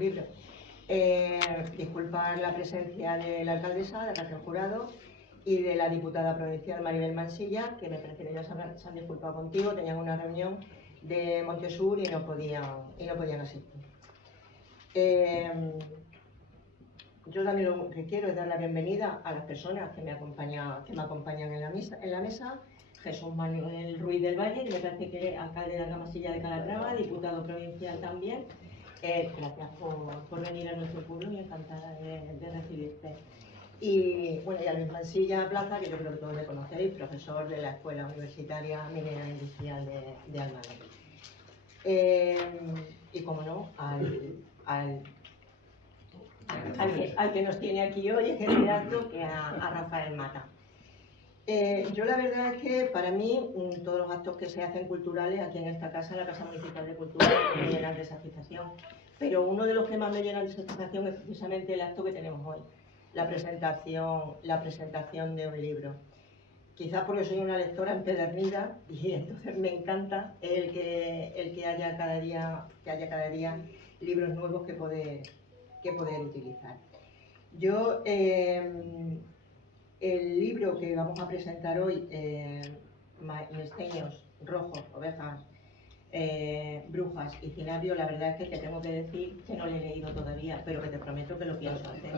Libro. Disculpar la presencia de la alcaldesa, de Raquel Jurado, y de la diputada provincial Maribel Mansilla, que me parece que ya se han disculpado contigo, tenían una reunión de Montesur y no podían asistir. Yo también lo que quiero es dar la bienvenida a las personas que me acompañan en la mesa. Jesús Manuel Ruiz del Valle, que me parece que es alcalde de Argamasilla de Calatrava, diputado provincial también. Gracias por venir a nuestro pueblo y encantada de recibirte. Y bueno, y a Luis Mansilla Plaza, que yo creo que todos le conocéis, profesor de la Escuela Universitaria Minera Industrial de Almagro. Y como no, al que nos tiene aquí hoy en este acto, que a Rafael Mata. Yo la verdad es que para mí todos los actos que se hacen culturales aquí en esta casa, en la Casa Municipal de Cultura, me llenan de satisfacción. Pero uno de los que más me llenan de satisfacción es precisamente el acto que tenemos hoy, la presentación de un libro. Quizás porque soy una lectora empedernida y entonces me encanta el que haya cada día libros nuevos que poder utilizar. Yo el libro que vamos a presentar hoy, Mesteños, Rojos, Ovejas, Brujas y Cinabrio, la verdad es que te tengo que decir que no lo he leído todavía, pero que te prometo que lo pienso hacer,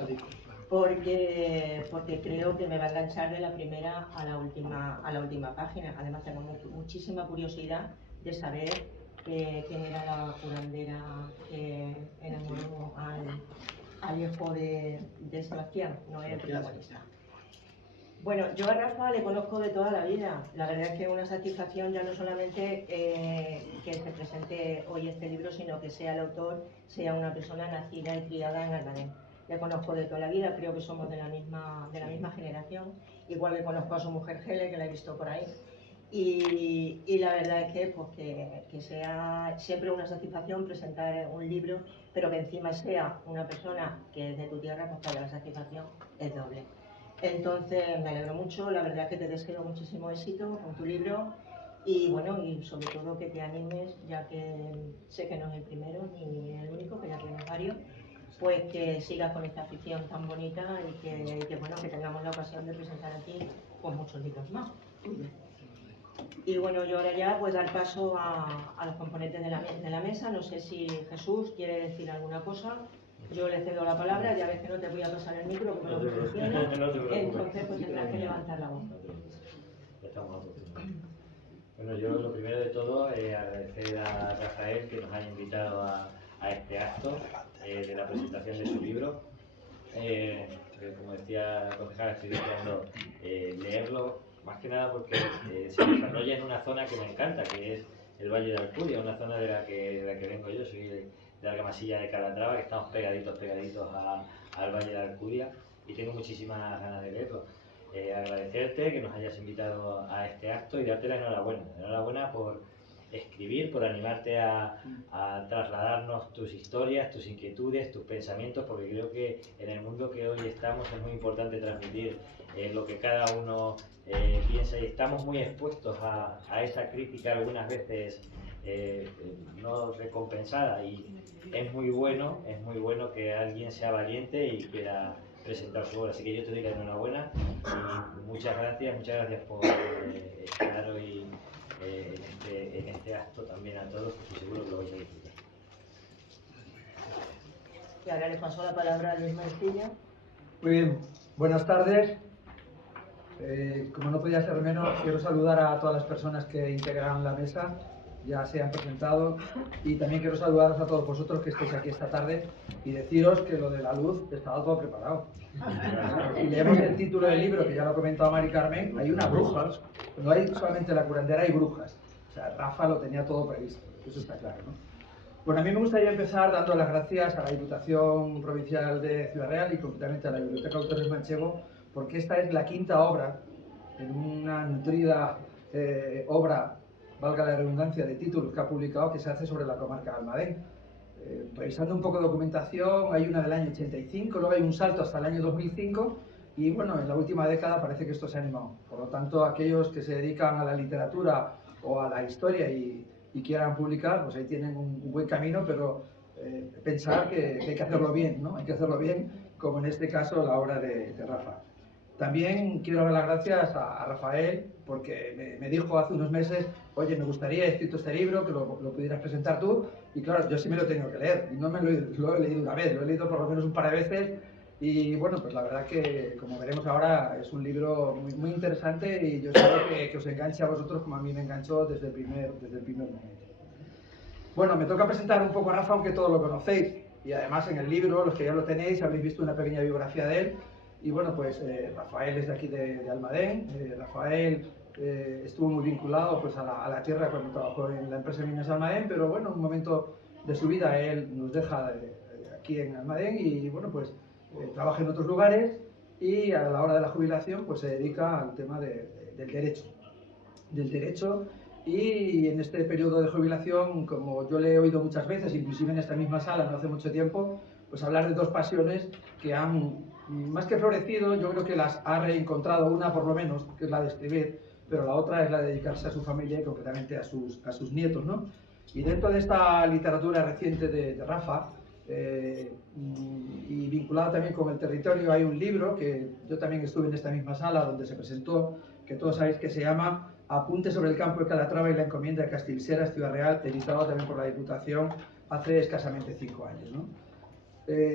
porque creo que me va a enganchar de la primera a la última página. Además tengo muchísima curiosidad de saber quién era la curandera que enamoró al hijo de Sebastián, no era el protagonista. Bueno, yo a Rafa le conozco de toda la vida. La verdad es que es una satisfacción ya no solamente que se presente hoy este libro, sino que sea el autor, sea una persona nacida y criada en Almadén. Le conozco de toda la vida, creo que somos de la misma generación, igual que conozco a su mujer Helen, que la he visto por ahí. Y la verdad es que, pues, que sea siempre una satisfacción presentar un libro, pero que encima sea una persona que es de tu tierra, pues para la satisfacción es doble. Entonces me alegro mucho, la verdad es que te deseo muchísimo éxito con tu libro y bueno, y sobre todo que te animes, ya que sé que no es el primero ni el único, que ya tienes varios, pues que sigas con esta afición tan bonita y que bueno, que tengamos la ocasión de presentar aquí pues muchos libros más. Y bueno, yo ahora ya pues dar paso a los componentes de la mesa. No sé si Jesús quiere decir alguna cosa. Yo le cedo la palabra, ya ves que no te voy a pasar el micro porque no funciona, entonces pues tendrás que levantar la voz. Bueno, yo lo primero de todo agradecer a Rafael que nos haya invitado a este acto de la presentación de su libro. Como decía la concejala, estoy deseando leerlo, más que nada porque se desarrolla en una zona que me encanta, que es el Valle de Alcudia, una zona de la que vengo yo, soy de Argamasilla de Calatrava, que estamos pegaditos al Valle de Alcudia, y tengo muchísimas ganas de leerlo. Agradecerte que nos hayas invitado a este acto y darte la enhorabuena por escribir, por animarte a trasladarnos tus historias, tus inquietudes, tus pensamientos, porque creo que en el mundo que hoy estamos es muy importante transmitir lo que cada uno piensa, y estamos muy expuestos a esa crítica algunas veces no recompensada, y es muy bueno que alguien sea valiente y quiera presentar su obra. Así que yo te doy la enhorabuena y muchas gracias por estar hoy en este acto también a todos, que estoy seguro que lo vais a disfrutar. Y ahora le paso la palabra a Luis Mansilla. Muy bien, buenas tardes. Como no podía ser menos, quiero saludar a todas las personas que integran la mesa, ya se han presentado, y también quiero saludaros a todos vosotros que estéis aquí esta tarde y deciros que lo de la luz estaba todo preparado. Si leemos el título del libro, que ya lo ha comentado Mari Carmen, hay una bruja, no hay solamente la curandera, hay brujas. O sea, Rafa lo tenía todo previsto, eso está claro, ¿no? Bueno, a mí me gustaría empezar dando las gracias a la Diputación Provincial de Ciudad Real y concretamente a la Biblioteca Autores Manchego, porque esta es la quinta obra en una nutrida obra, valga la redundancia, de títulos que ha publicado, que se hace sobre la comarca de Almadén. Revisando un poco de documentación, hay una del año 85, luego hay un salto hasta el año 2005 y bueno, en la última década parece que esto se ha animado. Por lo tanto, aquellos que se dedican a la literatura o a la historia y quieran publicar, pues ahí tienen un buen camino, pero pensar que hay que hacerlo bien, ¿no? Hay que hacerlo bien, como en este caso la obra de Rafa. También quiero dar las gracias a Rafael, porque me dijo hace unos meses, oye, me gustaría, he escrito este libro, que lo pudieras presentar tú, y claro, yo sí me lo he tenido que leer, y no me lo he leído una vez, lo he leído por lo menos un par de veces, y bueno, pues la verdad que, como veremos ahora, es un libro muy, muy interesante, y yo espero que os enganche a vosotros como a mí me enganchó desde el primer momento. Bueno, me toca presentar un poco a Rafa, aunque todos lo conocéis, y además en el libro, los que ya lo tenéis, habréis visto una pequeña biografía de él. Y bueno, pues Rafael es de aquí de Almadén. Rafael estuvo muy vinculado pues, a la tierra cuando trabajó en la empresa de Minas Almadén, pero bueno, en un momento de su vida él nos deja aquí en Almadén y bueno, pues trabaja en otros lugares y a la hora de la jubilación pues se dedica al tema del derecho. Y en este periodo de jubilación, como yo le he oído muchas veces, inclusive en esta misma sala no hace mucho tiempo, pues hablar de dos pasiones que han, más que florecido, yo creo que las ha reencontrado, una por lo menos, que es la de escribir, pero la otra es la de dedicarse a su familia y concretamente a sus nietos, ¿no? Y dentro de esta literatura reciente de Rafa, y vinculado también con el territorio, hay un libro que yo también estuve en esta misma sala donde se presentó, que todos sabéis que se llama Apuntes sobre el campo de Calatrava y la encomienda de Castilseras, Ciudad Real, editado también por la Diputación hace escasamente 5 años, ¿no?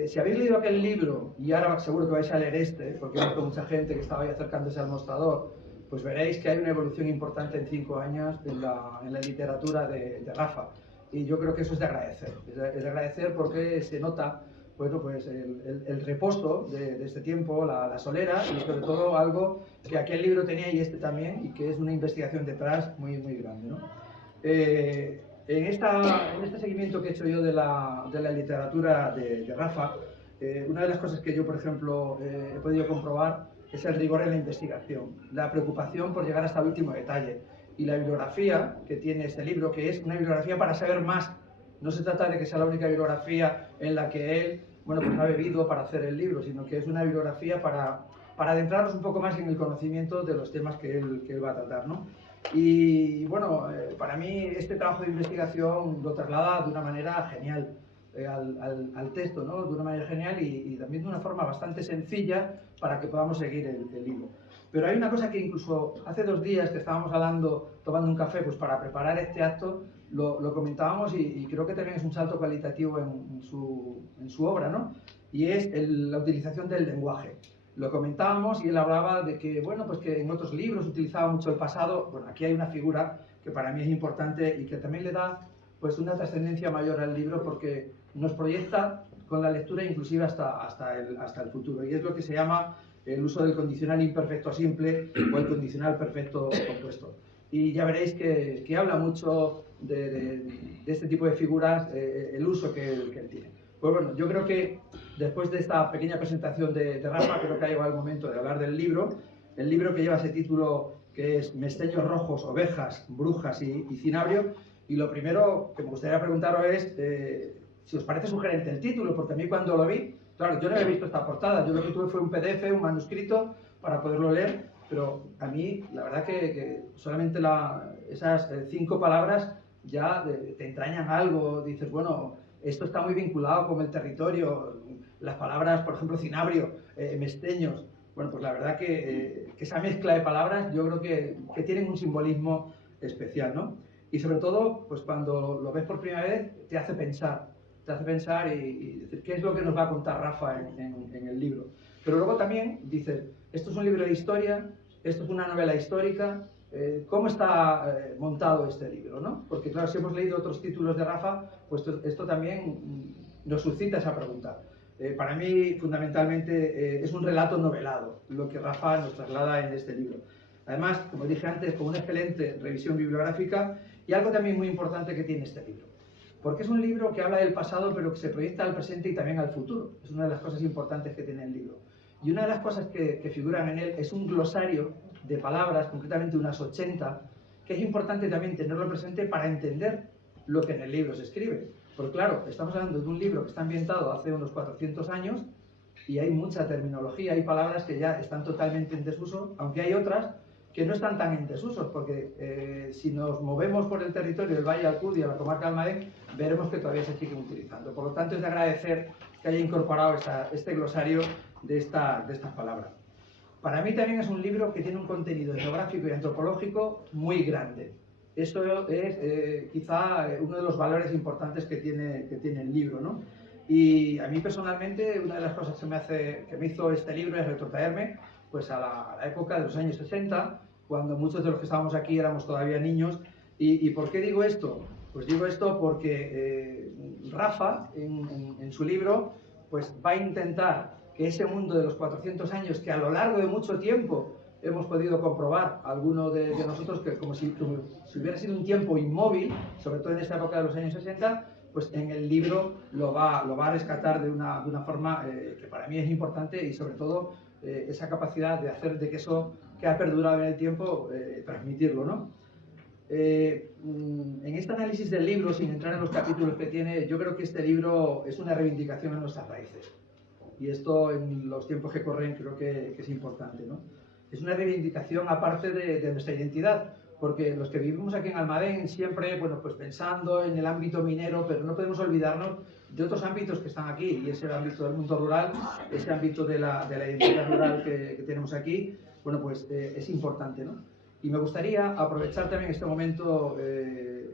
Si habéis leído aquel libro, y ahora seguro que vais a leer este, porque he visto mucha gente que estaba ahí acercándose al mostrador, pues veréis que hay una evolución importante en 5 años en la literatura de Rafa. Y yo creo que eso es de agradecer. Es de agradecer porque se nota bueno, pues el reposo de este tiempo, la solera, y sobre todo algo que aquel libro tenía y este también, y que es una investigación detrás muy, muy grande, ¿no? En este seguimiento que he hecho yo de la literatura de Rafa, una de las cosas que yo, por ejemplo, he podido comprobar es el rigor en la investigación, la preocupación por llegar hasta el último detalle y la bibliografía que tiene este libro, que es una bibliografía para saber más. No se trata de que sea la única bibliografía en la que él bueno, pues ha bebido para hacer el libro, sino que es una bibliografía para adentrarnos un poco más en el conocimiento de los temas que él va a tratar, ¿no? Y bueno, para mí este trabajo de investigación lo traslada de una manera genial al texto, ¿no? De una manera genial y también de una forma bastante sencilla para que podamos seguir el libro. Pero hay una cosa que incluso hace 2 días que estábamos hablando, tomando un café, pues para preparar este acto, lo comentábamos y creo que también es un salto cualitativo en su obra, ¿no? Y es la utilización del lenguaje. Lo comentábamos y él hablaba de que, bueno, pues que en otros libros utilizaba mucho el pasado. Bueno, aquí hay una figura que para mí es importante y que también le da pues una trascendencia mayor al libro porque nos proyecta con la lectura inclusive hasta el futuro. Y es lo que se llama el uso del condicional imperfecto simple o el condicional perfecto compuesto. Y ya veréis que habla mucho de este tipo de figuras, el uso que él tiene. Pues bueno, yo creo que después de esta pequeña presentación de Rafa, creo que ha llegado el momento de hablar del libro. El libro que lleva ese título que es Mesteños Rojos, Ovejas, Brujas y Cinabrio. Y lo primero que me gustaría preguntaros es si os parece sugerente el título, porque a mí cuando lo vi, claro, yo no había visto esta portada, yo lo que tuve fue un PDF, un manuscrito para poderlo leer, pero a mí la verdad que solamente esas 5 palabras ya te entrañan algo, dices, bueno, esto está muy vinculado con el territorio, las palabras, por ejemplo, cinabrio, mesteños, bueno, pues la verdad que esa mezcla de palabras yo creo que tienen un simbolismo especial, ¿no? Y sobre todo, pues cuando lo ves por primera vez, te hace pensar y decir, ¿qué es lo que nos va a contar Rafa en el libro? Pero luego también dices, esto es un libro de historia, esto es una novela histórica, ¿cómo está montado este libro, ¿no? Porque claro, si hemos leído otros títulos de Rafa, pues esto también nos suscita esa pregunta. Para mí, fundamentalmente, es un relato novelado, lo que Rafa nos traslada en este libro. Además, como dije antes, con una excelente revisión bibliográfica y algo también muy importante que tiene este libro. Porque es un libro que habla del pasado, pero que se proyecta al presente y también al futuro. Es una de las cosas importantes que tiene el libro. Y una de las cosas que figuran en él es un glosario de palabras, concretamente unas 80, que es importante también tenerlo presente para entender lo que en el libro se escribe. Porque claro, estamos hablando de un libro que está ambientado hace unos 400 años y hay mucha terminología, hay palabras que ya están totalmente en desuso, aunque hay otras que no están tan en desuso, porque si nos movemos por el territorio del Valle de Alcudia, la comarca de Almadén, veremos que todavía se siguen utilizando. Por lo tanto, es de agradecer que haya incorporado este glosario de estas palabras. Para mí también es un libro que tiene un contenido etnográfico y antropológico muy grande. Eso es quizá uno de los valores importantes que tiene el libro, ¿no? Y a mí personalmente, una de las cosas que me hizo este libro es retrotraerme pues, a la época de los años 60, cuando muchos de los que estábamos aquí éramos todavía niños. ¿Y por qué digo esto? Pues digo esto porque Rafa, en su libro, pues va a intentar que ese mundo de los 400 años, que a lo largo de mucho tiempo hemos podido comprobar, algunos de nosotros, que como si hubiera sido un tiempo inmóvil, sobre todo en esta época de los años 60, pues en el libro lo va a rescatar de una forma que para mí es importante, y sobre todo esa capacidad de hacer de que eso que ha perdurado en el tiempo, transmitirlo, ¿no? En este análisis del libro, sin entrar en los capítulos que tiene, yo creo que este libro es una reivindicación de nuestras raíces. Y esto en los tiempos que corren creo que es importante, ¿no? Es una reivindicación aparte de nuestra identidad, porque los que vivimos aquí en Almadén siempre, bueno, pues pensando en el ámbito minero, pero no podemos olvidarnos de otros ámbitos que están aquí, y es el ámbito del mundo rural, ese ámbito de la identidad rural que tenemos aquí, bueno, pues es importante, ¿no? Y me gustaría aprovechar también este momento,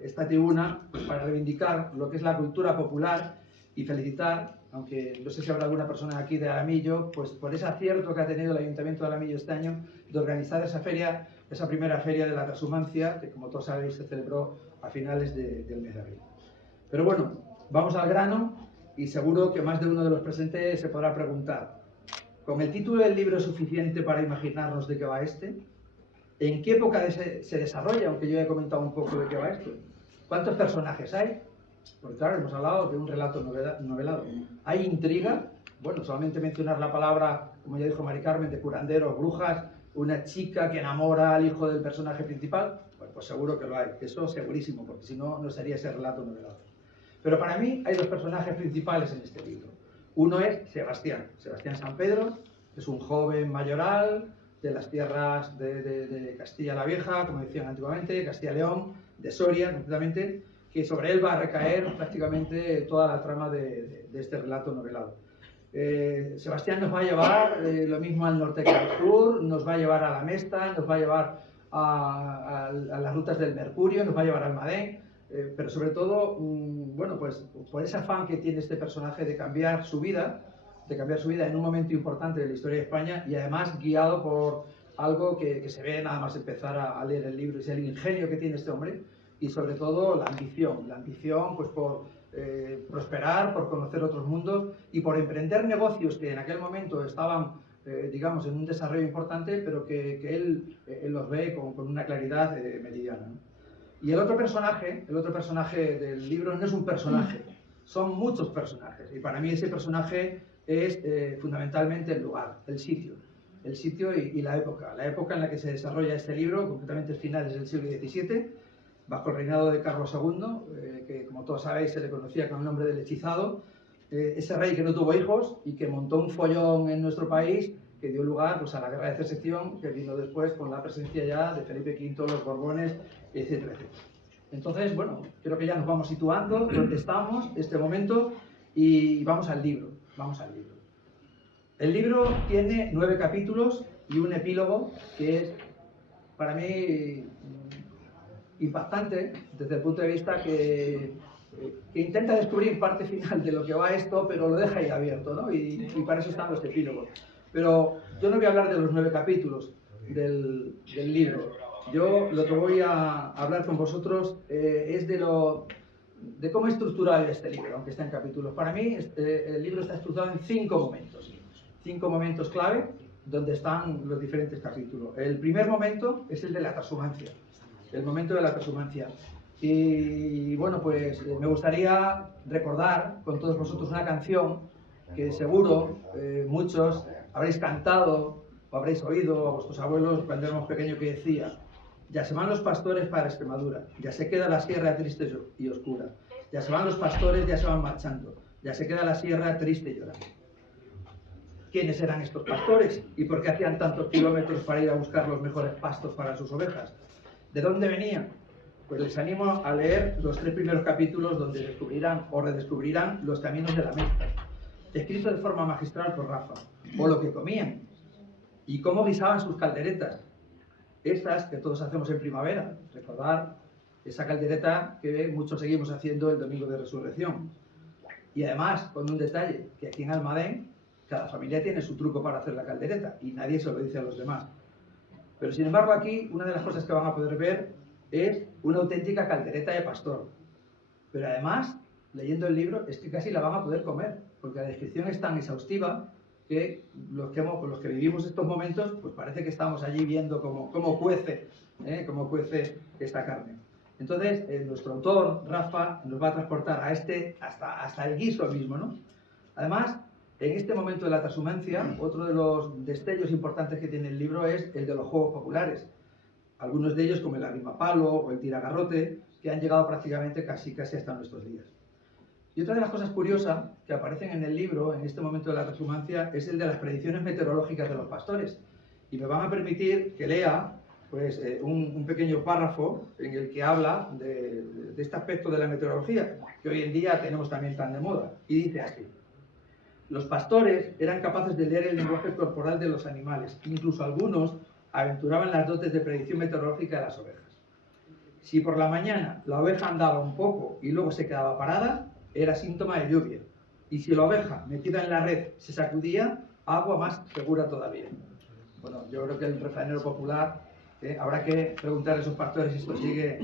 esta tribuna, pues, para reivindicar lo que es la cultura popular y felicitar, aunque no sé si habrá alguna persona aquí de Aramillo, pues por ese acierto que ha tenido el Ayuntamiento de Aramillo este año de organizar esa feria, esa primera feria de la transhumancia, que como todos sabéis se celebró a finales del mes de abril. Pero bueno, vamos al grano, y seguro que más de uno de los presentes se podrá preguntar: ¿con el título del libro es suficiente para imaginarnos de qué va este? ¿En qué época se desarrolla? Aunque yo he comentado un poco de qué va esto. ¿Cuántos personajes hay? Porque claro, hemos hablado de un relato novelado. ¿Hay intriga? Bueno, solamente mencionar la palabra, como ya dijo Mari Carmen, de curanderos, brujas, una chica que enamora al hijo del personaje principal. Bueno, pues seguro que lo hay, eso segurísimo, porque si no, no sería ese relato novelado. Pero para mí hay dos personajes principales en este libro. Uno es Sebastián San Pedro, es un joven mayoral de las tierras de Castilla la Vieja, como decían antiguamente, Castilla León, de Soria concretamente, que sobre él va a recaer prácticamente toda la trama de este relato novelado. Sebastián nos va a llevar lo mismo al norte que al sur, nos va a llevar a la Mesta, nos va a llevar a las rutas del Mercurio, nos va a llevar al Almadén, pero sobre todo, bueno, pues por ese afán que tiene este personaje de cambiar su vida en un momento importante de la historia de España, y además guiado por algo que se ve nada más empezar a leer el libro, es el ingenio que tiene este hombre, y sobre todo la ambición pues por prosperar, por conocer otros mundos y por emprender negocios que en aquel momento estaban, digamos, en un desarrollo importante, pero que él los ve con una claridad meridiana, ¿no? Y el otro personaje del libro no es un personaje, son muchos personajes, y para mí ese personaje es fundamentalmente el lugar, el sitio y la época en la que se desarrolla este libro, concretamente finales del siglo XVII, bajo el reinado de Carlos II, que como todos sabéis se le conocía con el nombre del hechizado, ese rey que no tuvo hijos y que montó un follón en nuestro país que dio lugar pues, a la guerra de secesión, que vino después con la presencia ya de Felipe V, los Borbones, etcétera, etcétera. Entonces, bueno, creo que ya nos vamos situando donde estamos, este momento, y vamos al libro. El libro tiene 9 capítulos y un epílogo que es, para mí, impactante desde el punto de vista que intenta descubrir parte final de lo que va esto, pero lo deja ahí abierto, ¿no? Y para eso están los epílogos. Pero yo no voy a hablar de los 9 capítulos del libro. Yo lo que voy a hablar con vosotros es de cómo estructurar este libro, aunque está en capítulos. Para mí, el libro está estructurado en 5 momentos. 5 momentos clave donde están los diferentes capítulos. El primer momento es el de la transhumancia. El momento de la transhumancia. Y bueno, pues me gustaría recordar con todos vosotros una canción que seguro muchos habréis cantado o habréis oído a vuestros abuelos cuando éramos pequeños, que decía: ya se van los pastores para Extremadura, ya se queda la sierra triste y oscura, ya se van los pastores, ya se van marchando, ya se queda la sierra triste y llorando. quiénes eran estos pastores y por qué hacían tantos kilómetros para ir a buscar los mejores pastos para sus ovejas. ¿De dónde venían? Pues les animo a leer los 3 primeros capítulos donde descubrirán o redescubrirán los caminos de la mezcla, escrito de forma magistral por Rafa, o lo que comían y cómo guisaban sus calderetas, esas que todos hacemos en primavera, recordar esa caldereta que muchos seguimos haciendo el domingo de resurrección. Y además, con un detalle, que aquí en Almadén cada familia tiene su truco para hacer la caldereta y nadie se lo dice a los demás. Pero sin embargo aquí una de las cosas que van a poder ver es una auténtica caldereta de pastor. Pero además, leyendo el libro, es que casi la van a poder comer, porque la descripción es tan exhaustiva que los que vivimos estos momentos, pues parece que estamos allí viendo cómo cuece esta carne. Entonces, nuestro autor, Rafa, nos va a transportar a hasta el guiso mismo, ¿no? Además, en este momento de la transhumancia, otro de los destellos importantes que tiene el libro es el de los juegos populares. Algunos de ellos, como el arrimapalo o el tiragarrote, que han llegado prácticamente casi hasta nuestros días. Y otra de las cosas curiosas que aparecen en el libro, en este momento de la transhumancia, es el de las predicciones meteorológicas de los pastores. Y me van a permitir que lea pues, un pequeño párrafo en el que habla de este aspecto de la meteorología, que hoy en día tenemos también tan de moda. Y dice así: los pastores eran capaces de leer el lenguaje corporal de los animales, incluso algunos aventuraban las dotes de predicción meteorológica de las ovejas. Si por la mañana la oveja andaba un poco y luego se quedaba parada, era síntoma de lluvia. Y si la oveja, metida en la red, se sacudía, agua más segura todavía. Bueno, yo creo que el refranero popular, habrá que preguntar a esos pastores si esto sigue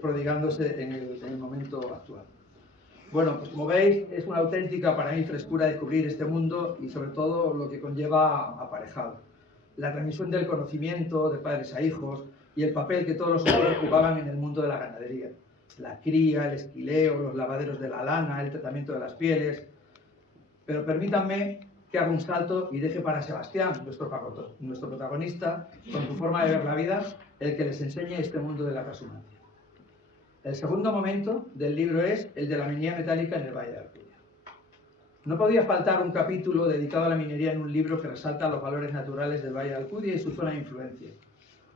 prodigándose en el momento actual. Bueno, pues como veis, es una auténtica para mí frescura descubrir este mundo y sobre todo lo que conlleva aparejado. La transmisión del conocimiento de padres a hijos y el papel que todos los hombres jugaban en el mundo de la ganadería. La cría, el esquileo, los lavaderos de la lana, el tratamiento de las pieles. Pero permítanme que haga un salto y deje para Sebastián, nuestro protagonista, con su forma de ver la vida, el que les enseñe este mundo de la transhumancia. El segundo momento del libro es el de la minería metálica en el Valle de Alcudia. No podía faltar un capítulo dedicado a la minería en un libro que resalta los valores naturales del Valle de Alcudia y su zona de influencia.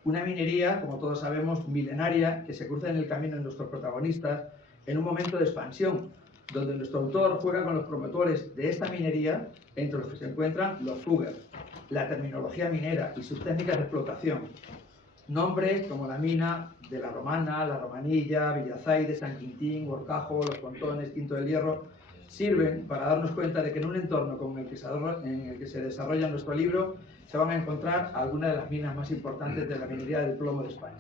Una minería, como todos sabemos, milenaria, que se cruza en el camino de nuestros protagonistas en un momento de expansión, donde nuestro autor juega con los promotores de esta minería, entre los que se encuentran los Fugger, la terminología minera y sus técnicas de explotación. Nombres como la mina de la Romana, la Romanilla, Villazaide, San Quintín, Horcajo, Los Pontones, Quinto del Hierro, sirven para darnos cuenta de que en un entorno como en el que se desarrolla nuestro libro se van a encontrar algunas de las minas más importantes de la minería del plomo de España.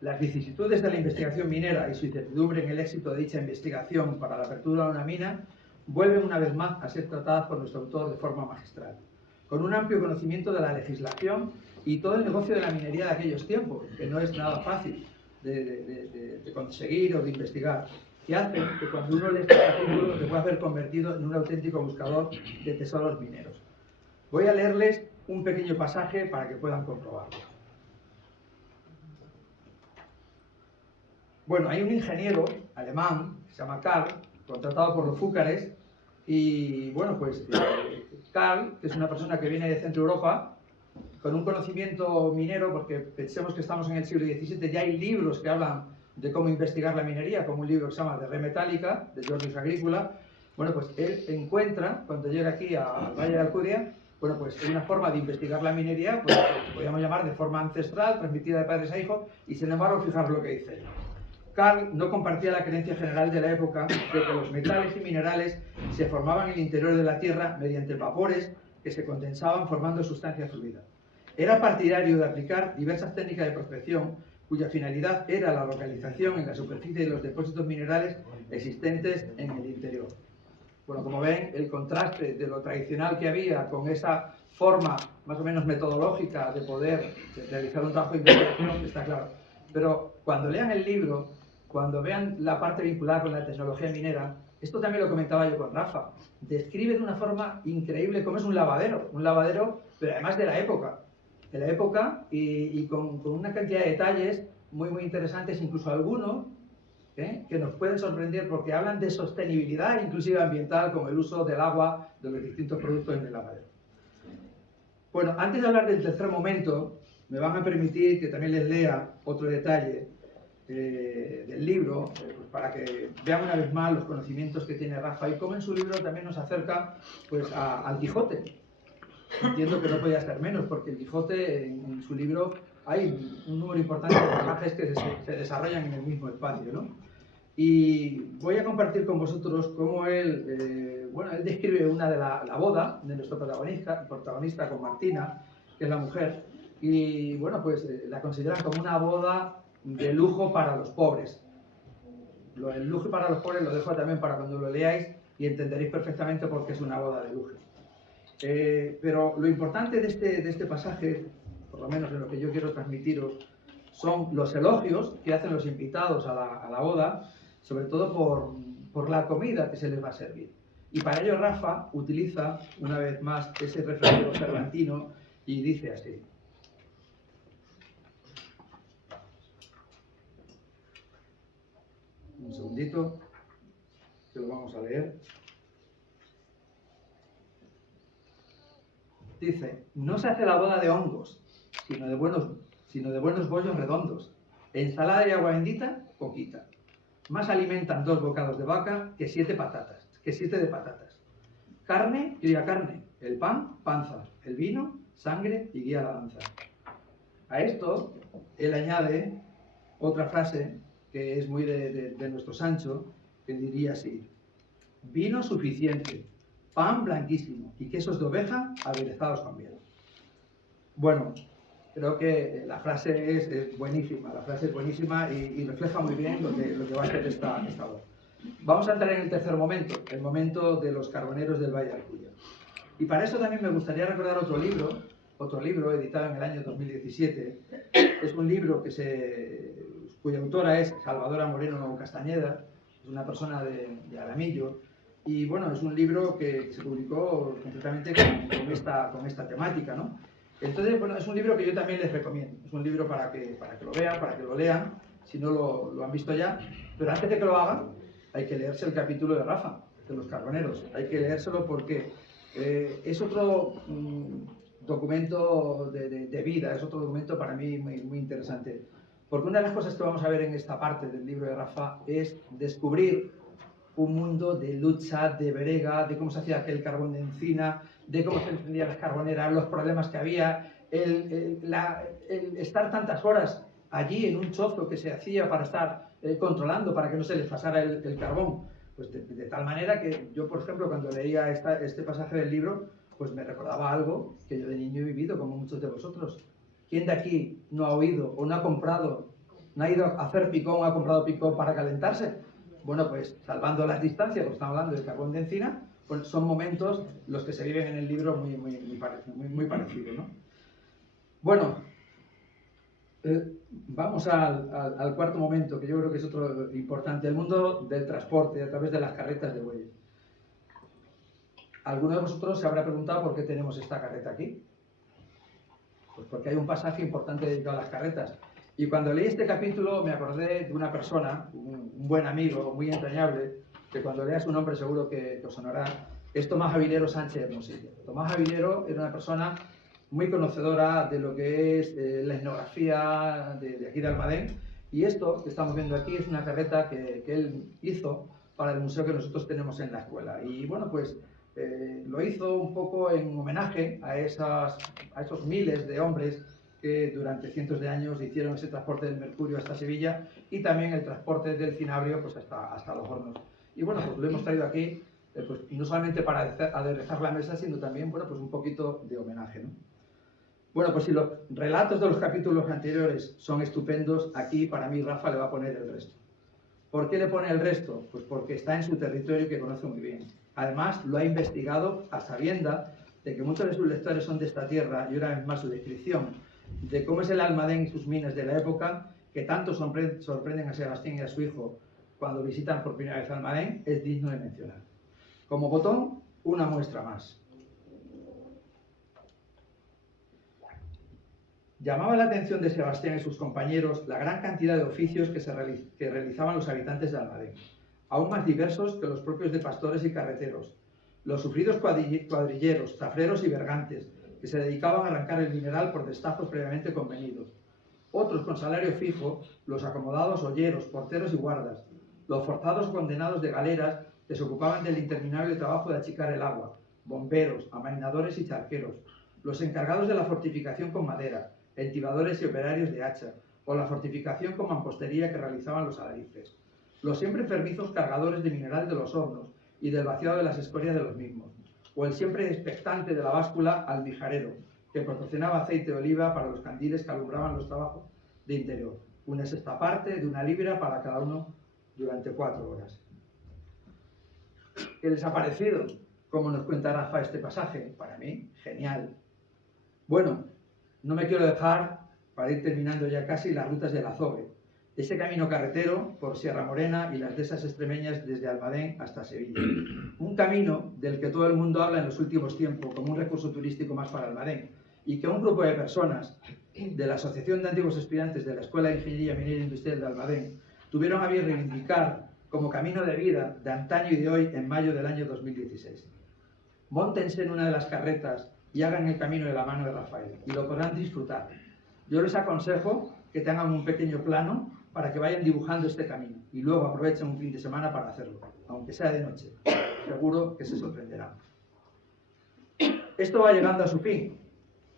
Las vicisitudes de la investigación minera y su incertidumbre en el éxito de dicha investigación para la apertura de una mina vuelven una vez más a ser tratadas por nuestro autor de forma magistral, con un amplio conocimiento de la legislación y todo el negocio de la minería de aquellos tiempos, que no es nada fácil de conseguir o de investigar, que hace que cuando uno lee este capítulo se pueda ver convertido en un auténtico buscador de tesoros mineros. Voy a leerles un pequeño pasaje para que puedan comprobarlo. Bueno, hay un ingeniero alemán que se llama Karl, contratado por los Fúcares, y bueno, pues Karl, que es una persona que viene de Centro Europa, con un conocimiento minero, porque pensemos que estamos en el siglo XVII, ya hay libros que hablan de cómo investigar la minería, como un libro que se llama De Re Metálica, de Georgius Agrícola. Bueno, pues él encuentra, cuando llega aquí al Valle de Alcudia, bueno, pues una forma de investigar la minería, pues podríamos llamar de forma ancestral, transmitida de padres a hijos, y sin embargo, fijaros lo que dice él. Karl no compartía la creencia general de la época de que los metales y minerales se formaban en el interior de la Tierra mediante vapores que se condensaban formando sustancia fluida. Era partidario de aplicar diversas técnicas de prospección cuya finalidad era la localización en la superficie de los depósitos minerales existentes en el interior. Bueno, como ven, el contraste de lo tradicional que había con esa forma más o menos metodológica de poder realizar un trabajo de investigación está claro. Pero cuando lean el libro, cuando vean la parte vinculada con la tecnología minera, esto también lo comentaba yo con Rafa, describe de una forma increíble cómo es un lavadero, pero además de la época y con una cantidad de detalles muy, muy interesantes, incluso alguno que nos pueden sorprender porque hablan de sostenibilidad, inclusive ambiental, como el uso del agua, de los distintos productos en el lavadero. Bueno, antes de hablar del tercer momento, me van a permitir que también les lea otro detalle del libro, pues para que vean una vez más los conocimientos que tiene Rafa y cómo en su libro también nos acerca pues, al Quijote. Entiendo que no podía ser menos, porque el Quijote, en su libro, hay un número importante de personajes que se desarrollan en el mismo espacio, ¿no? Y voy a compartir con vosotros cómo él, él describe una de la boda de nuestro protagonista con Martina, que es la mujer, y bueno, pues la consideran como una boda de lujo para los pobres. El lujo para los pobres lo dejo también para cuando lo leáis y entenderéis perfectamente por qué es una boda de lujo. Pero lo importante de este pasaje, por lo menos en lo que yo quiero transmitiros, son los elogios que hacen los invitados a la boda, sobre todo por la comida que se les va a servir. Y para ello Rafa utiliza una vez más ese refranero cervantino y dice así. Un segundito, que lo vamos a leer. Dice, no se hace la boda de hongos, sino de buenos bollos redondos. Ensalada y agua bendita, poquita. Más alimentan 2 bocados de vaca que 7 de patatas. Carne, cría carne. El pan, panza. El vino, sangre y guía la danza. A esto, él añade otra frase que es muy de nuestro Sancho, que diría así. Vino suficiente, pan blanquísimo y quesos de oveja aderezados con miel. Bueno, creo que la frase es buenísima, y refleja muy bien lo que va a ser esta boda. Vamos a entrar en el tercer momento, el momento de los carboneros del Valle de Alcudia. Y para eso también me gustaría recordar otro libro editado en el año 2017. Es un libro cuya autora es Salvadora Moreno Castañeda, es una persona de Aramillo, y bueno, es un libro que se publicó concretamente con esta temática, ¿no? Entonces, bueno, es un libro que yo también les recomiendo. Es un libro para que lo vean, para que lo lean, si no lo han visto ya. Pero antes de que lo hagan, hay que leerse el capítulo de Rafa, de los carboneros. Hay que leérselo porque es otro documento de vida, es otro documento para mí muy, muy interesante. Porque una de las cosas que vamos a ver en esta parte del libro de Rafa es descubrir un mundo de lucha, de brega, de cómo se hacía aquel carbón de encina, de cómo se encendían las carboneras, los problemas que había, el estar tantas horas allí en un chozo que se hacía para estar controlando, para que no se les pasara el carbón. Pues de tal manera que yo, por ejemplo, cuando leía este pasaje del libro, pues me recordaba algo que yo de niño he vivido, como muchos de vosotros. ¿Quién de aquí no ha oído o no ha comprado, no ha ido a hacer picón o ha comprado picón para calentarse? Bueno, pues salvando las distancias, porque estamos hablando del carbón de encina, pues son momentos los que se viven en el libro muy parecidos, ¿no? Bueno, vamos al cuarto momento, que yo creo que es otro importante, el mundo del transporte a través de las carretas de bueyes. ¿Alguno de vosotros se habrá preguntado por qué tenemos esta carreta aquí? Pues porque hay un pasaje importante dedicado a las carretas. Y cuando leí este capítulo me acordé de una persona, un buen amigo, muy entrañable, que cuando leas su nombre seguro que os sonará, es Tomás Avilero Sánchez Hermosillo. Tomás Avilero era una persona muy conocedora de lo que es la etnografía de aquí de Almadén, y esto que estamos viendo aquí es una carreta que él hizo para el museo que nosotros tenemos en la escuela. Y bueno, pues lo hizo un poco en homenaje a esos miles de hombres que durante cientos de años hicieron ese transporte del mercurio hasta Sevilla y también el transporte del cinabrio pues hasta los hornos. Y bueno, pues lo hemos traído aquí pues, no solamente para aderezar la mesa, sino también, bueno, pues un poquito de homenaje, ¿no? Bueno, pues si los relatos de los capítulos anteriores son estupendos, aquí para mí Rafa le va a poner el resto. ¿Por qué le pone el resto? Pues porque está en su territorio que conoce muy bien. Además, lo ha investigado a sabienda de que muchos de sus lectores son de esta tierra, y una vez más su descripción de cómo es el Almadén y sus minas de la época, que tanto sorprenden a Sebastián y a su hijo cuando visitan por primera vez Almadén, es digno de mencionar. Como botón, una muestra más. Llamaba la atención de Sebastián y sus compañeros la gran cantidad de oficios que realizaban los habitantes de Almadén, aún más diversos que los propios de pastores y carreteros. Los sufridos cuadrilleros, zafreros y bergantes, que se dedicaban a arrancar el mineral por destazos previamente convenidos. Otros con salario fijo, los acomodados olleros, porteros y guardas. Los forzados condenados de galeras que se ocupaban del interminable trabajo de achicar el agua. Bomberos, amainadores y charqueros. Los encargados de la fortificación con madera, entibadores y operarios de hacha, o la fortificación con mampostería que realizaban los alarices. Los siempre enfermizos cargadores de mineral de los hornos y del vaciado de las escorias de los mismos, o el siempre expectante de la báscula almijarero, que proporcionaba aceite de oliva para los candiles que alumbraban los trabajos de interior, una sexta parte de 1 libra para cada uno durante 4 horas. ¿Qué les ha parecido? Como nos cuenta Rafa este pasaje, para mí, genial. Bueno, no me quiero dejar, para ir terminando ya casi, las rutas del Azogue, ese camino carretero por Sierra Morena y las dehesas extremeñas desde Almadén hasta Sevilla. Un camino del que todo el mundo habla en los últimos tiempos como un recurso turístico más para Almadén y que un grupo de personas de la Asociación de Antiguos Estudiantes de la Escuela de Ingeniería Minera e Industrial de Almadén tuvieron a bien reivindicar como camino de vida de antaño y de hoy en mayo del año 2016. Móntense en una de las carretas y hagan el camino de la mano de Rafael y lo podrán disfrutar. Yo les aconsejo que tengan un pequeño plano para que vayan dibujando este camino y luego aprovechen un fin de semana para hacerlo, aunque sea de noche. Seguro que se sorprenderán. Esto va llegando a su fin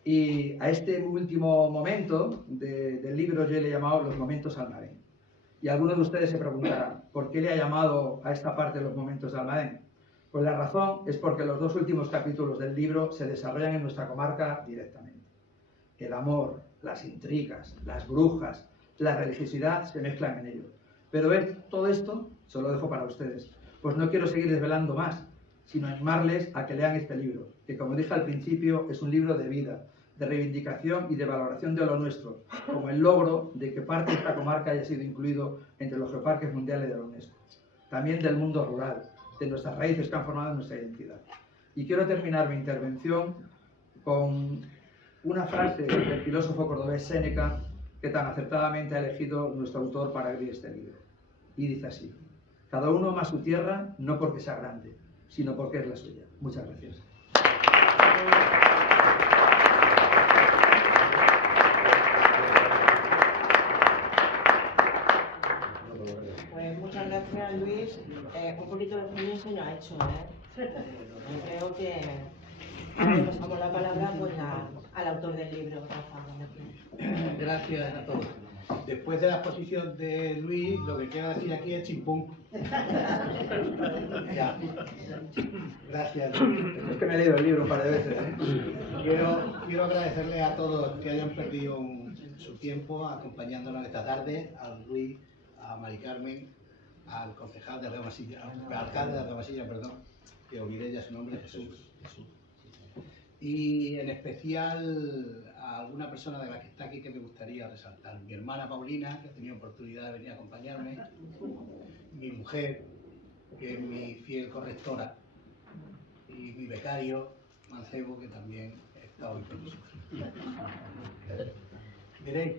y a este último momento del libro yo le he llamado Los Momentos Almadén. Y algunos de ustedes se preguntarán, ¿por qué le ha llamado a esta parte Los Momentos de Almadén? Pues la razón es porque los 2 últimos capítulos del libro se desarrollan en nuestra comarca directamente. El amor, las intrigas, las brujas, la religiosidad se mezclan en ello. Pero todo esto se lo dejo para ustedes, pues no quiero seguir desvelando más, sino animarles a que lean este libro, que como dije al principio es un libro de vida, de reivindicación y de valoración de lo nuestro, como el logro de que parte de esta comarca haya sido incluido entre los geoparques mundiales de la UNESCO. También del mundo rural, de nuestras raíces que han formado nuestra identidad. Y quiero terminar mi intervención con una frase del filósofo cordobés Séneca que tan acertadamente ha elegido nuestro autor para abrir este libro. Y dice así: cada uno ama su tierra no porque sea grande, sino porque es la suya. Muchas gracias. Pues muchas gracias, Luis. Un poquito de cine se lo ha hecho, Creo que pasamos la palabra pues, al autor del libro, Rafa. Gracias a todos. Después de la exposición de Luis, lo que quiero decir aquí es chimpún. Ya. Gracias. Es que me he leído el libro un par de veces. Quiero agradecerle a todos que hayan perdido su tiempo acompañándonos esta tarde, a Luis, a Mari Carmen, al concejal de Remasilla, al alcalde de Remasilla, perdón, que olvidé ya su nombre, Jesús. Y en especial a alguna persona de la que está aquí que me gustaría resaltar. Mi hermana Paulina, que ha tenido oportunidad de venir a acompañarme, mi mujer, que es mi fiel correctora, y mi becario, Mancebo, que también está hoy con nosotros. Miréis,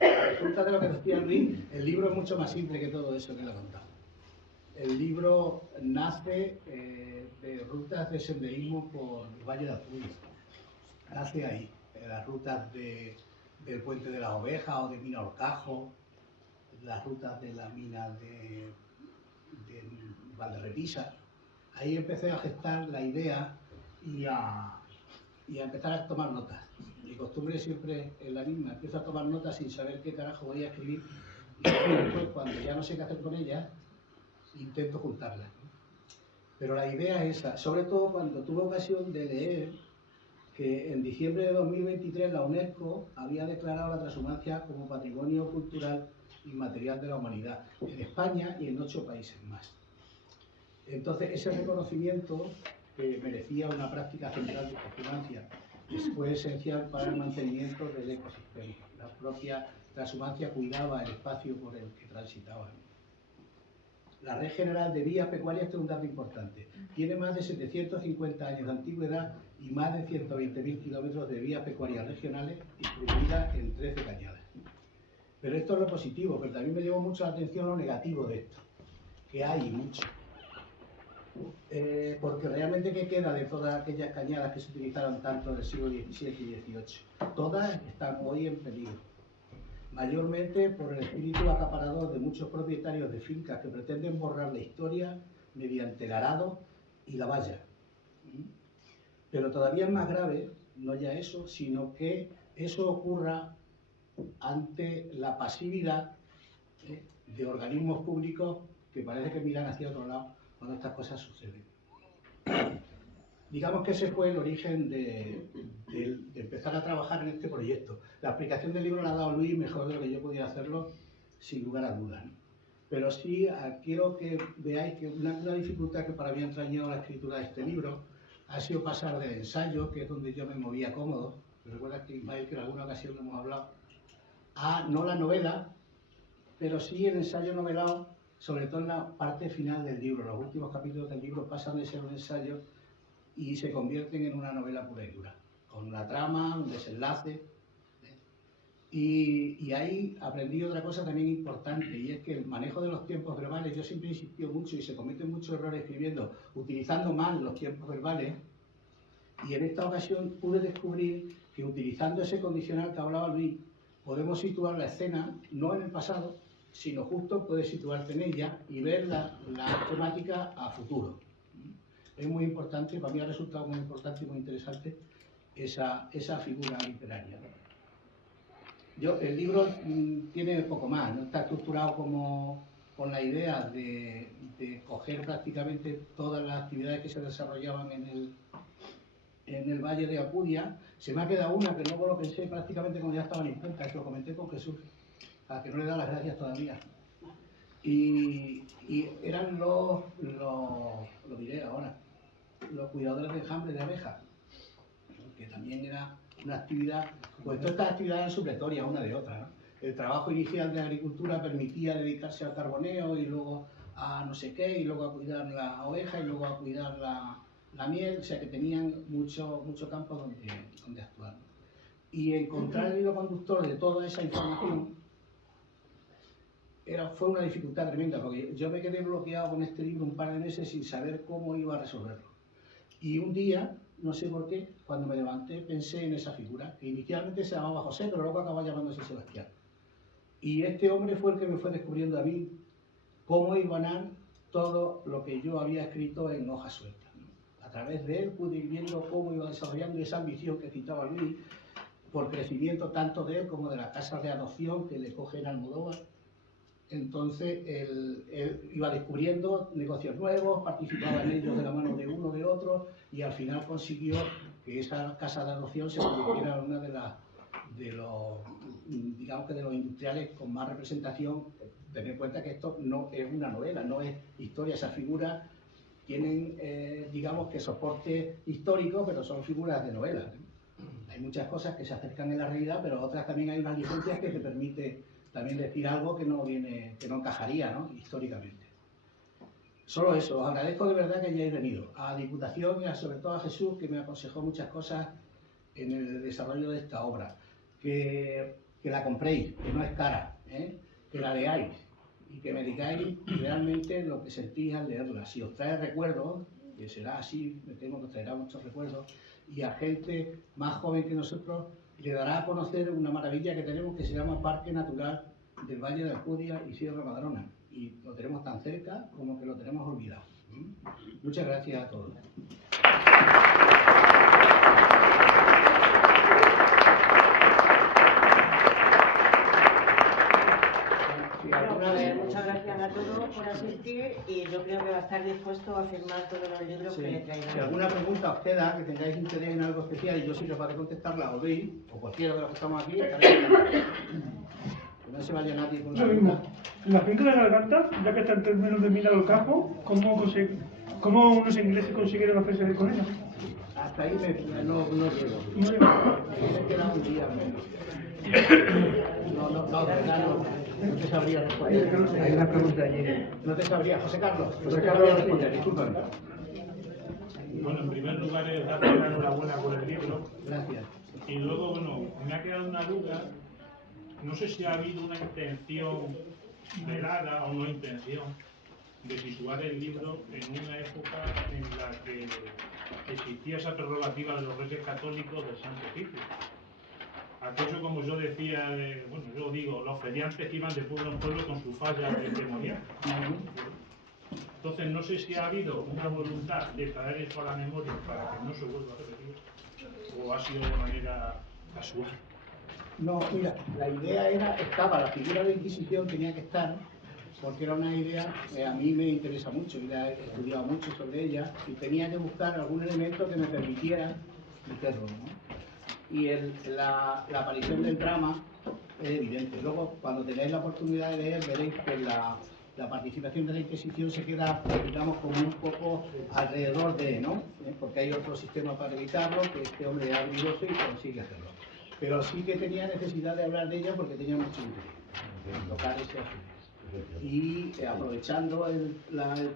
resulta de lo que decía Luis, el libro es mucho más simple que todo eso que le he contado. El libro nace de rutas de senderismo por el Valle de Azul. Nace ahí, las rutas del Puente de las Ovejas o de Mina Horcajo, las rutas de la mina de Valderrepisa. Ahí empecé a gestar la idea y a empezar a tomar notas. Mi costumbre siempre es la misma, empiezo a tomar notas sin saber qué carajo voy a escribir y después, cuando ya no sé qué hacer con ellas, intento juntarlas. Pero la idea es esa, sobre todo cuando tuve ocasión de leer que en diciembre de 2023 la UNESCO había declarado la transhumancia como patrimonio cultural inmaterial de la humanidad en España y en 8 países más. Entonces ese reconocimiento que merecía una práctica central de transhumancia fue esencial para el mantenimiento del ecosistema. La propia transhumancia cuidaba el espacio por el que transitaban. La Red General de Vías Pecuarias, este es un dato importante, tiene más de 750 años de antigüedad y más de 120.000 kilómetros de vías pecuarias regionales distribuidas en 13 cañadas. Pero esto es lo positivo, pero también me llevó mucho la atención lo negativo de esto, que hay mucho. Porque realmente, ¿qué queda de todas aquellas cañadas que se utilizaron tanto en el siglo XVII y XVIII? Todas están hoy en peligro, mayormente por el espíritu acaparador de muchos propietarios de fincas que pretenden borrar la historia mediante el arado y la valla. Pero todavía es más grave, no ya eso, sino que eso ocurra ante la pasividad de organismos públicos que parece que miran hacia otro lado cuando estas cosas suceden. Digamos que ese fue el origen de empezar a trabajar en este proyecto. La explicación del libro la ha dado Luis mejor de lo que yo podía hacerlo, sin lugar a dudas, ¿no? Pero sí quiero que veáis que una dificultad que para mí ha entrañado la escritura de este libro ha sido pasar del ensayo, que es donde yo me movía cómodo, recuerdas que Ismael, que en alguna ocasión hemos hablado, a no la novela, pero sí el ensayo novelado, sobre todo en la parte final del libro. Los últimos capítulos del libro pasan de ser un ensayo y se convierten en una novela pura y dura, con una trama, un desenlace. Y ahí aprendí otra cosa también importante, y es que el manejo de los tiempos verbales, yo siempre he insistido mucho y se cometen muchos errores escribiendo, utilizando mal los tiempos verbales, y en esta ocasión pude descubrir que utilizando ese condicional que hablaba Luis, podemos situar la escena no en el pasado, sino justo puedes situarte en ella y ver la temática a futuro. Es muy importante, para mí ha resultado muy importante y muy interesante esa figura literaria. El libro tiene poco más, no está estructurado como con la idea de coger prácticamente todas las actividades que se desarrollaban en el Valle de Alcudia. Se me ha quedado una que luego lo pensé prácticamente cuando ya estaban imprenta, que lo comenté con Jesús, a que no le da las gracias todavía. Y eran lo diré ahora, los cuidadores de enjambre de abejas, que también era una actividad, pues todas estas actividades eran supletorias una de otra, ¿no? El trabajo inicial de agricultura permitía dedicarse al carboneo y luego a no sé qué, y luego a cuidar la oveja y luego a cuidar la miel, o sea que tenían mucho campo donde actuar. Y encontrar el hilo conductor de toda esa información fue una dificultad tremenda, porque yo me quedé bloqueado con este libro un par de meses sin saber cómo iba a resolverlo. Y un día, no sé por qué, cuando me levanté pensé en esa figura, que inicialmente se llamaba José, pero luego acabó llamándose Sebastián. Y este hombre fue el que me fue descubriendo a mí cómo iban todo lo que yo había escrito en hojas sueltas, ¿no? A través de él pude ir viendo cómo iba desarrollando esa ambición que citaba Luis, por crecimiento tanto de él como de las casas de adopción que le cogen a Almodóvar. Entonces él iba descubriendo negocios nuevos, participaba en ellos de la mano de uno, de otro, y al final consiguió que esa casa de adopción se convirtiera en una de los industriales con más representación. Tened en cuenta que esto no es una novela, no es historia. Esas figuras tienen, digamos, que soporte histórico, pero son figuras de novela, ¿eh? Hay muchas cosas que se acercan en la realidad, pero otras también hay unas licencias que te permite también decir algo que no encajaría, ¿no?, históricamente. Solo eso, os agradezco de verdad que hayáis venido a Diputación y sobre todo a Jesús, que me aconsejó muchas cosas en el desarrollo de esta obra. Que la compréis, que no es cara, que la leáis y que me digáis realmente lo que sentís al leerla. Si os trae recuerdos, que será así, me temo que os traerá muchos recuerdos, y a gente más joven que nosotros le dará a conocer una maravilla que tenemos que se llama Parque Natural del Valle de Alcudia y Sierra Madrona, y lo tenemos tan cerca como que lo tenemos olvidado. Muchas gracias a todos. Muchas gracias a todos por asistir, y yo creo que va a estar dispuesto a firmar todos los libros que le traigan. Si alguna pregunta os queda, que tengáis interés en algo especial y yo soy capaz de contestarla, o veis, o cualquiera de los que estamos aquí, que no se vaya nadie con la pregunta. En la finca de Garganta, ya que está en términos de mina del campo, ¿cómo unos ingleses consiguieron hacerse con ella? Hasta ahí no llego. No sé. Me queda un día menos. No, de verdad no. No te sabría responder. Hay una pregunta allí. No te sabría. José Carlos. José no te Carlos, sabría responder, discúlpame. Bueno, en primer lugar es darte la enhorabuena por el libro. Gracias. Y luego, bueno, me ha quedado una duda. No sé si ha habido una intención velada o no intención de situar el libro en una época en la que existía esa prerrogativa de los reyes católicos del Santo Oficio. Aquello, como yo decía, bueno, yo digo, los feriantes que iban de pueblo en pueblo con su falla de ceremonial. Entonces, no sé si ha habido una voluntad de traer eso a la memoria para que no se vuelva a repetir, o ha sido de manera casual. No, mira, la idea estaba, la figura de Inquisición tenía que estar, porque era una idea que a mí me interesa mucho, y la he estudiado mucho sobre ella, y tenía que buscar algún elemento que me permitiera meterlo, ¿no? Y la aparición del drama es evidente. Luego, cuando tenéis la oportunidad de leer, veréis que la participación de la Inquisición se queda, digamos, como un poco alrededor de, ¿no? Porque hay otro sistema para evitarlo, que este hombre es habilidoso y consigue hacerlo. Pero sí que tenía necesidad de hablar de ella porque tenía mucho interés en tocar ese asunto. Y aprovechando el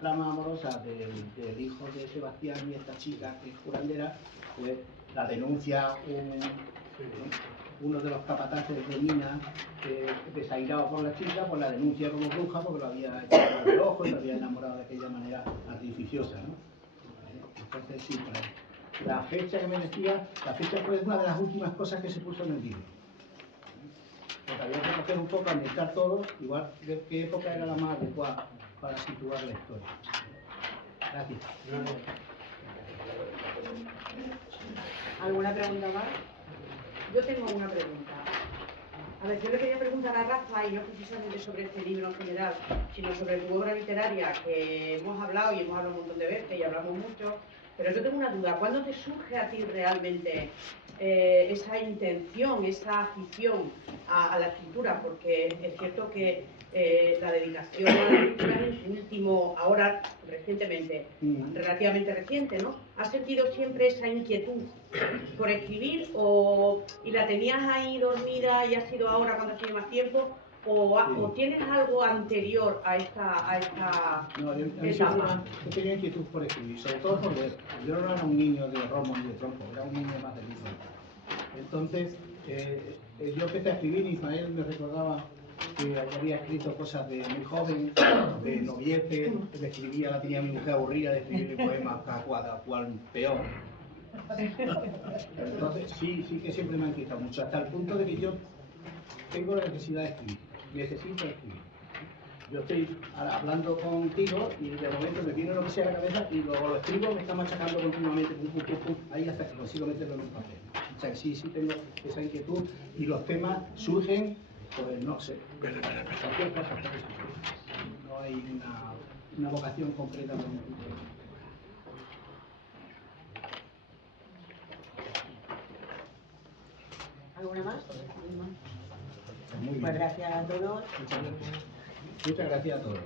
trama amorosa del hijo de Sebastián y esta chica que es curandera, pues la denuncia uno de los capataces de mina desairado por la chica, pues la denuncia como bruja porque lo había echado por el ojo y lo había enamorado de aquella manera artificiosa, ¿no? Entonces sí, por ahí. La fecha que me decía, la fecha fue una de las últimas cosas que se puso en el libro. Porque había que coger un poco, ambientar todo, igual ver qué época era la más adecuada para situar la historia. Gracias. ¿Alguna pregunta más? Yo tengo una pregunta. A ver, yo le quería preguntar a Rafa, y no precisamente sobre este libro en general, sino sobre tu obra literaria, que hemos hablado y hemos hablado un montón de veces y hablamos mucho, pero yo tengo una duda. ¿Cuándo te surge a ti realmente esa intención, esa afición a la escritura? Porque es cierto que la dedicación a la escritura es un último, ahora recientemente, relativamente reciente, ¿no? ¿Has sentido siempre esa inquietud por escribir y la tenías ahí dormida y ha sido ahora cuando has tenido más tiempo? ¿O tienes algo anterior a esta No, yo etapa? tenía inquietud por escribir, sobre todo por leer. Yo no era un niño de romo ni de trompo, era un niño más de libro. Entonces, yo empecé a escribir y Ismael me recordaba que había escrito cosas de muy joven, de noviete, le escribía, la tenía mi mujer aburrida de escribirle poemas cada cual peor. Entonces, sí que siempre me ha inquietado mucho, hasta el punto de que yo tengo la necesidad de escribir, necesito escribir. Yo estoy hablando contigo y de momento me viene lo que sea a la cabeza y luego lo escribo, me está machacando continuamente, ahí hasta que consigo meterlo en un papel. O sea, sí tengo esa inquietud y los temas surgen, pues no sé, cualquier cosa. No hay una vocación concreta para un punto. ¿Alguna más? Muy bien. Pues gracias a todos. Muchas gracias a todos.